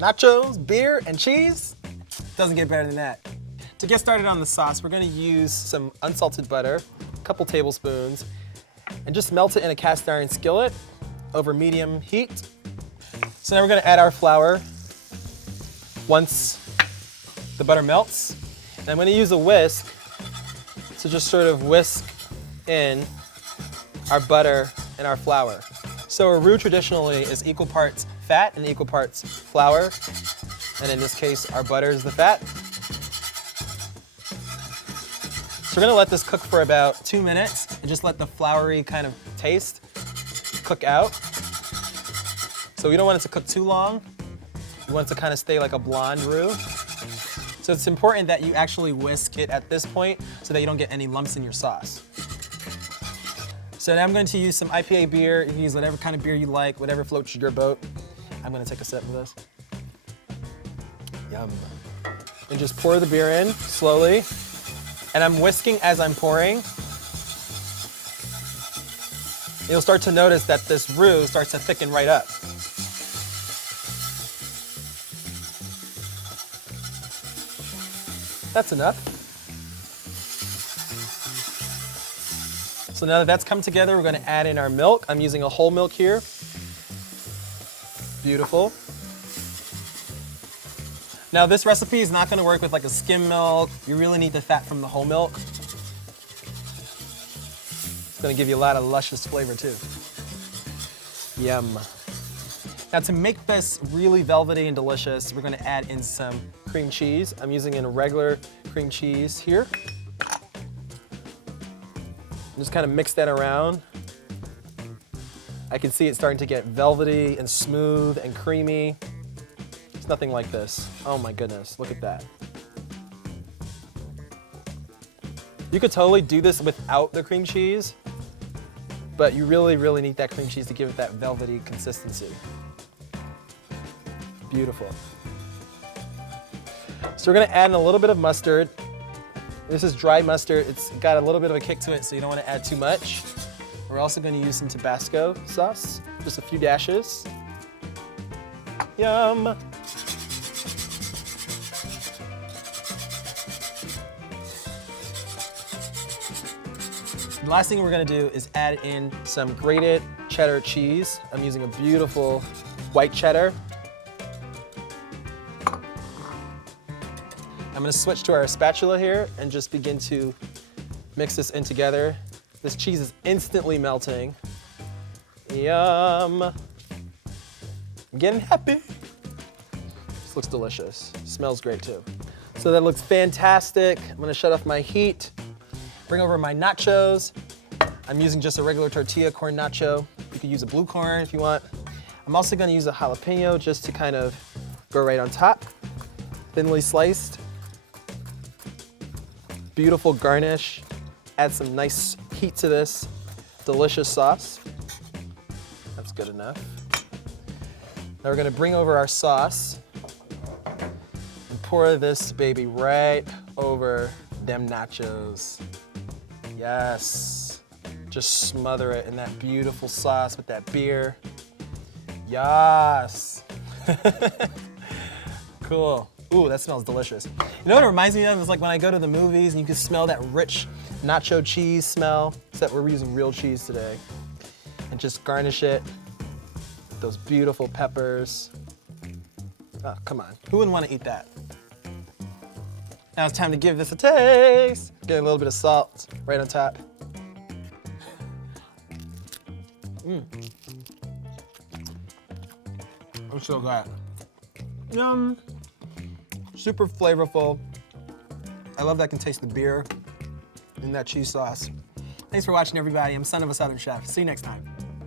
nachos, beer, and cheese. Doesn't get better than that. To get started on the sauce, we're gonna use some unsalted butter, a couple tablespoons, and just melt it in a cast iron skillet over medium heat. So now we're gonna add our flour once the butter melts. And I'm gonna use a whisk to just sort of whisk in our butter and our flour. So a roux traditionally is equal parts fat and equal parts flour. And in this case, our butter is the fat. So we're gonna let this cook for about 2 minutes and just let the floury kind of taste cook out. So we don't want it to cook too long. We want it to kind of stay like a blonde roux. So it's important that you actually whisk it at this point so that you don't get any lumps in your sauce. So now I'm going to use some IPA beer. You can use whatever kind of beer you like, whatever floats your boat. I'm gonna take a sip of this. Yum. And just pour the beer in slowly. And I'm whisking as I'm pouring. You'll start to notice that this roux starts to thicken right up. That's enough. So now that that's come together, we're gonna add in our milk. I'm using a whole milk here. Beautiful. Now this recipe is not gonna work with like a skim milk. You really need the fat from the whole milk. It's gonna give you a lot of luscious flavor too. Yum. Now to make this really velvety and delicious, we're gonna add in some cream cheese. I'm using a regular cream cheese here. Just kind of mix that around. I can see it starting to get velvety and smooth and creamy. It's nothing like this. Oh my goodness, look at that. You could totally do this without the cream cheese, but you really, really need that cream cheese to give it that velvety consistency. Beautiful. So we're gonna add in a little bit of mustard. This is dry mustard. It's got a little bit of a kick to it, so you don't wanna add too much. We're also gonna use some Tabasco sauce, just a few dashes. Yum. The last thing we're gonna do is add in some grated cheddar cheese. I'm using a beautiful white cheddar. I'm gonna switch to our spatula here and just begin to mix this in together. This cheese is instantly melting. Yum. I'm getting happy. This looks delicious. Smells great too. So that looks fantastic. I'm gonna shut off my heat. Bring over my nachos. I'm using just a regular tortilla corn nacho. You could use a blue corn if you want. I'm also gonna use a jalapeno just to kind of go right on top. Thinly sliced. Beautiful garnish. Add some nice heat to this delicious sauce. That's good enough. Now we're gonna bring over our sauce and pour this baby right over them nachos. Yes. Just smother it in that beautiful sauce with that beer. Yes. Cool. Ooh, that smells delicious. You know what it reminds me of? It's like when I go to the movies and you can smell that rich nacho cheese smell, except we're using real cheese today. And just garnish it with those beautiful peppers. Oh, come on. Who wouldn't want to eat that? Now it's time to give this a taste. Get a little bit of salt right on top. I'm so glad. Yum. Super flavorful. I love that I can taste the beer in that cheese sauce. Thanks for watching, everybody. I'm Son of a Southern Chef. See you next time.